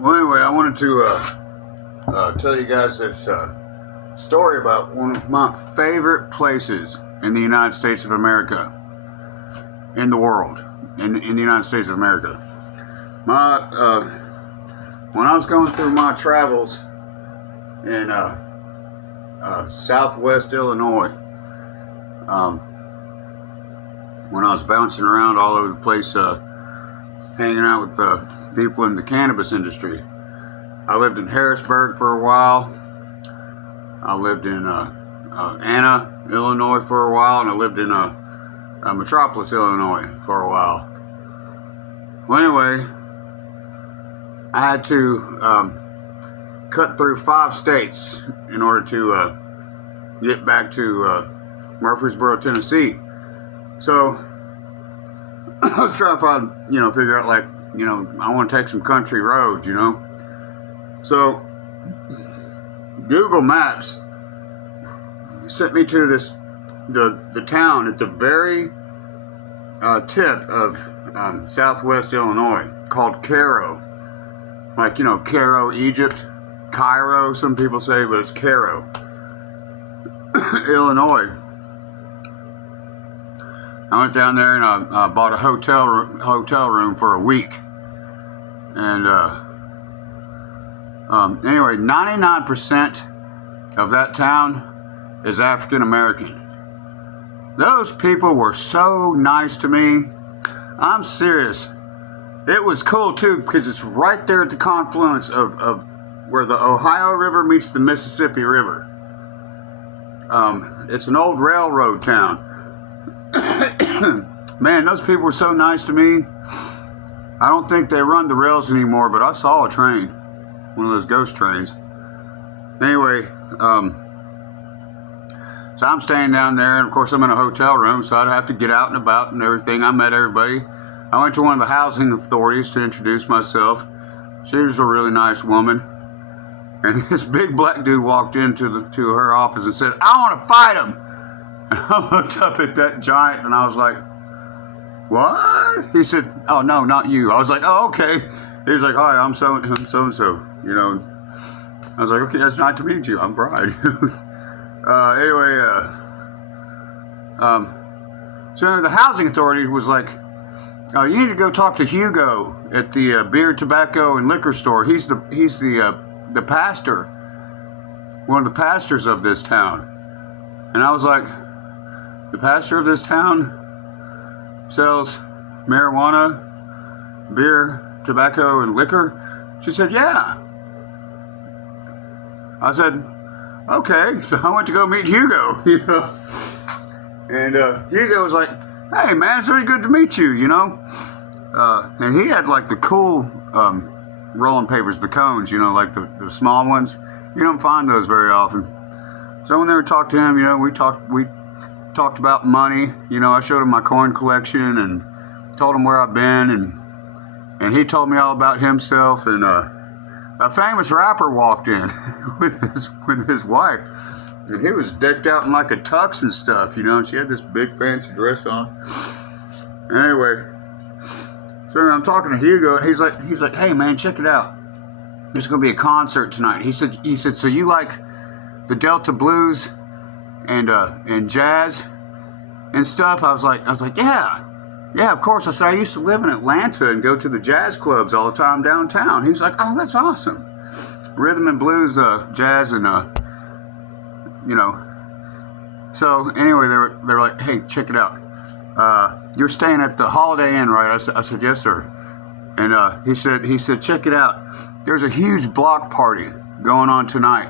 Well, anyway, I wanted to tell you guys this story about one of my favorite places in the United States of America, in the world, in the United States of America. When I was going through my travels in Southwest Illinois, when I was bouncing around all over the place, hanging out with people in the cannabis industry. I lived in Harrisburg for a while. I lived in Anna, Illinois for a while, and I lived in Metropolis, Illinois for a while. Well, anyway, I had to cut through 5 states in order to get back to Murfreesboro, Tennessee. So I was trying to find, figure out, like, I want to take some country roads, So Google Maps sent me to the town at the very tip of Southwest Illinois called Cairo. Like, Cairo, Egypt, Cairo, some people say, but it's Cairo, Illinois. I went down there and I bought a hotel room for a week. And anyway, 99% of that town is African American. Those people were so nice to me. I'm serious. It was cool too, because it's right there at the confluence of where the Ohio River meets the Mississippi River. It's an old railroad town. Man, those people were so nice to me. I don't think they run the rails anymore, but I saw a train, one of those ghost trains. Anyway, so I'm staying down there, and of course I'm in a hotel room, so I'd have to get out and about and everything. I met everybody. I went to one of the housing authorities to introduce myself. She was a really nice woman. And this big black dude walked into her office and said, "I want to fight him." And I looked up at that giant and I was like, "What?" He said, "Oh, no, not you." I was like, "Oh, okay." He was like, "Hi, I'm so-and-so, I was like, "Okay, that's nice to meet you. I'm Brian." So the housing authority was like, "Oh, you need to go talk to Hugo at the beer, tobacco, and liquor store. He's the pastor, one of the pastors of this town." And I was like, "The pastor of this town sells marijuana, beer, tobacco, and liquor?" She said, "Yeah." I said, "Okay." So I went to go meet Hugo, And Hugo was like, "Hey, man, it's really good to meet you, And he had like the cool rolling papers, the cones, like the small ones. You don't find those very often. So when they were talking to him, we talked about money. I showed him my coin collection and told him where I've been, and he told me all about himself. And a famous rapper walked in with his wife, and he was decked out in like a tux and stuff, and she had this big fancy dress on. And anyway, so I'm talking to Hugo, and he's like, "Hey man, check it out. There's going to be a concert tonight." He said, "So you like the Delta blues and jazz and stuff?" I was like, "Yeah, of course." I said, "I used to live in Atlanta and go to the jazz clubs all the time downtown." He was like, "Oh, that's awesome. Rhythm and blues, jazz, and So anyway, they were like, "Hey, check it out. You're staying at the Holiday Inn, right?" I said, "Yes, sir." And he said, "Check it out. There's a huge block party going on tonight.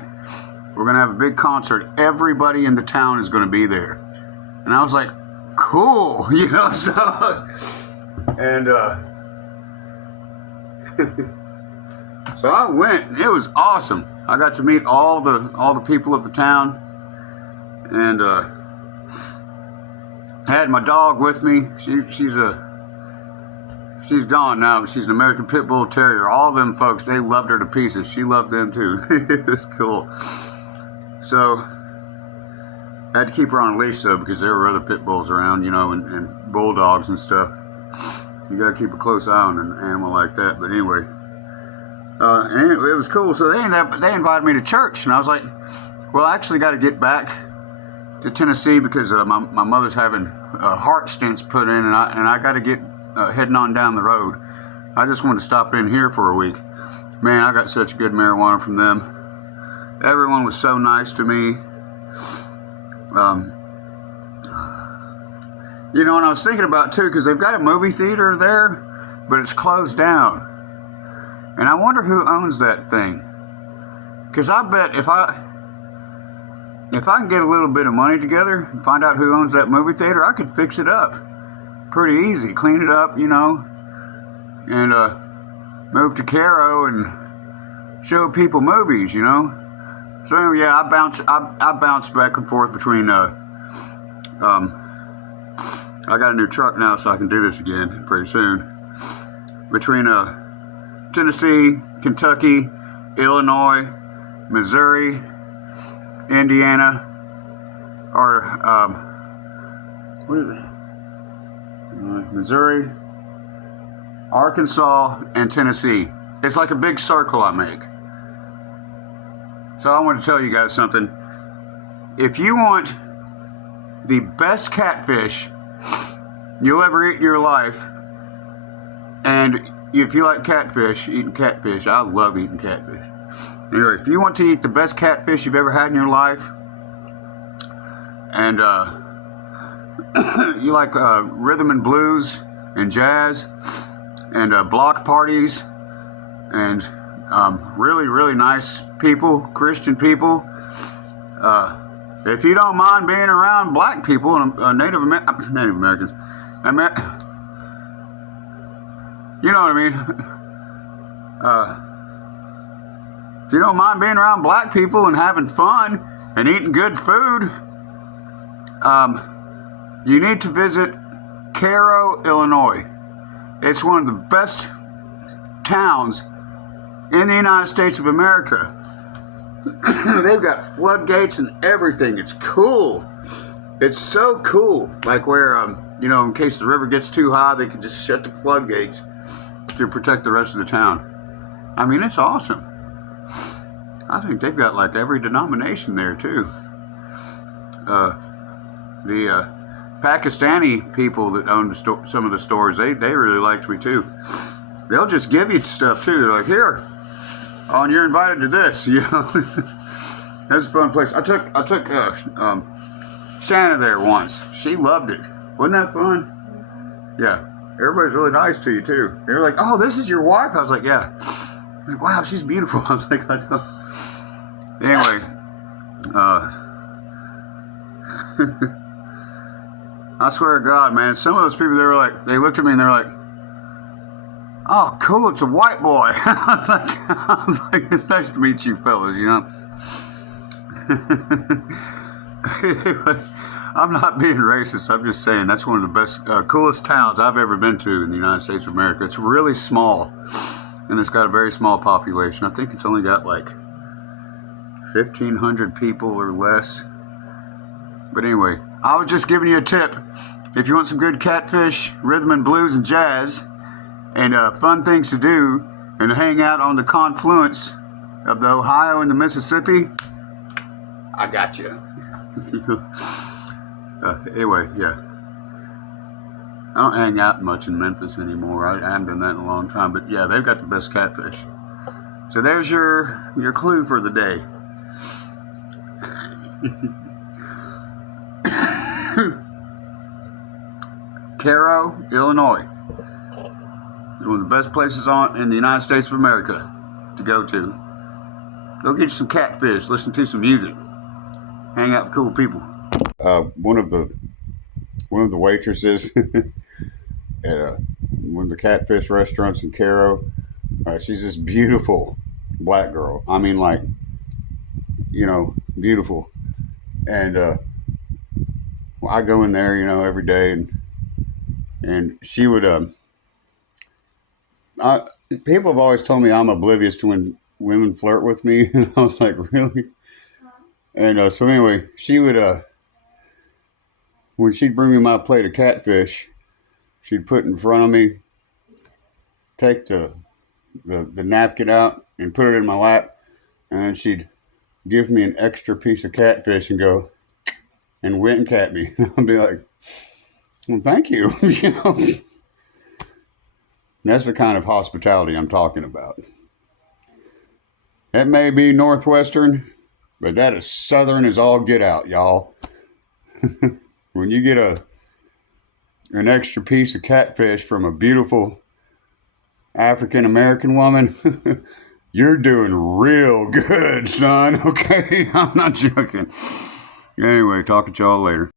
We're going to have a big concert. Everybody in the town is going to be there." And I was like, "Cool," so. And so I went, and it was awesome. I got to meet all the people of the town, and I had my dog with me. She's gone now, but she's an American Pit Bull Terrier. All them folks, they loved her to pieces. She loved them too. It was cool. So I had to keep her on a leash though, because there were other pit bulls around, and bulldogs and stuff. You gotta keep a close eye on an animal like that. But anyway, And it was cool. So they invited me to church, and I was like, well, I actually got to get back to Tennessee because my mother's having heart stents put in, and I got to get heading on down the road. I just wanted to stop in here for a week. Man, I got such good marijuana from them. Everyone was so nice to me. You know, and I was thinking about too, because they've got a movie theater there, but it's closed down. And I wonder who owns that thing. Because I bet if I can get a little bit of money together and find out who owns that movie theater, I could fix it up pretty easy. Clean it up, you know, and move to Cairo and show people movies, you know. So anyway, yeah, I bounce back and forth between I got a new truck now, so I can do this again pretty soon. Between Tennessee, Kentucky, Illinois, Missouri, Indiana, or what is it? Missouri, Arkansas, and Tennessee. It's like a big circle I make. So I want to tell you guys something. If you want the best catfish you'll ever eat in your life, and if you like catfish, eating catfish, I love eating catfish. Anyway, if you want to eat the best catfish you've ever had in your life, and you like rhythm and blues and jazz and block parties and really, really nice people, Christian people, if you don't mind being around black people and Native Americans, you know what I mean? If you don't mind being around black people and having fun and eating good food, you need to visit Cairo, Illinois. It's one of the best towns in the United States of America. They've got floodgates and everything. It's cool. It's so cool. Like where, you know, in case the river gets too high, they can just shut the floodgates to protect the rest of the town. I mean, it's awesome. I think they've got like every denomination there too. The Pakistani people that own some of the stores, they really liked me too. They'll just give you stuff too. They're like, here, oh, and you're invited to this. You know, that's a fun place. I took Shanna there once. She loved it. Wasn't that fun? Yeah. Everybody's really nice to you too. They were like, oh, this is your wife? I was like, yeah. I'm like, wow, she's beautiful. I was like, I know. Anyway, I swear to God, man, some of those people, they looked at me and they were like, oh, cool, it's a white boy. I was like, it's nice to meet you fellas, you know. Anyway, I'm not being racist. I'm just saying that's one of the best, coolest towns I've ever been to in the United States of America. It's really small, and it's got a very small population. I think it's only got like 1,500 people or less. But anyway, I was just giving you a tip. If you want some good catfish, rhythm and blues and jazz, and fun things to do, and hang out on the confluence of the Ohio and the Mississippi, I got you. Anyway, yeah. I don't hang out much in Memphis anymore. I haven't done that in a long time. But yeah, they've got the best catfish. So there's your clue for the day. Cairo, Illinois. It's one of the best places in the United States of America to go to. Go get you some catfish, listen to some music, hang out with cool people. One of the waitresses at one of the catfish restaurants in Cairo, she's this beautiful black girl. I mean, like, you know, beautiful. And I go in there, you know, every day, and she would. People have always told me I'm oblivious to when women flirt with me, and I was like, really? And so anyway, she would. When she'd bring me my plate of catfish, she'd put in front of me, take the the napkin out and put it in my lap, and then she'd give me an extra piece of catfish and go and wink at me. I'd be like, well, thank you. You know, that's the kind of hospitality I'm talking about. That may be Northwestern, but that is Southern as all get out, y'all. When you get an extra piece of catfish from a beautiful African American woman, you're doing real good, son. Okay, I'm not joking. Anyway, talking to y'all later.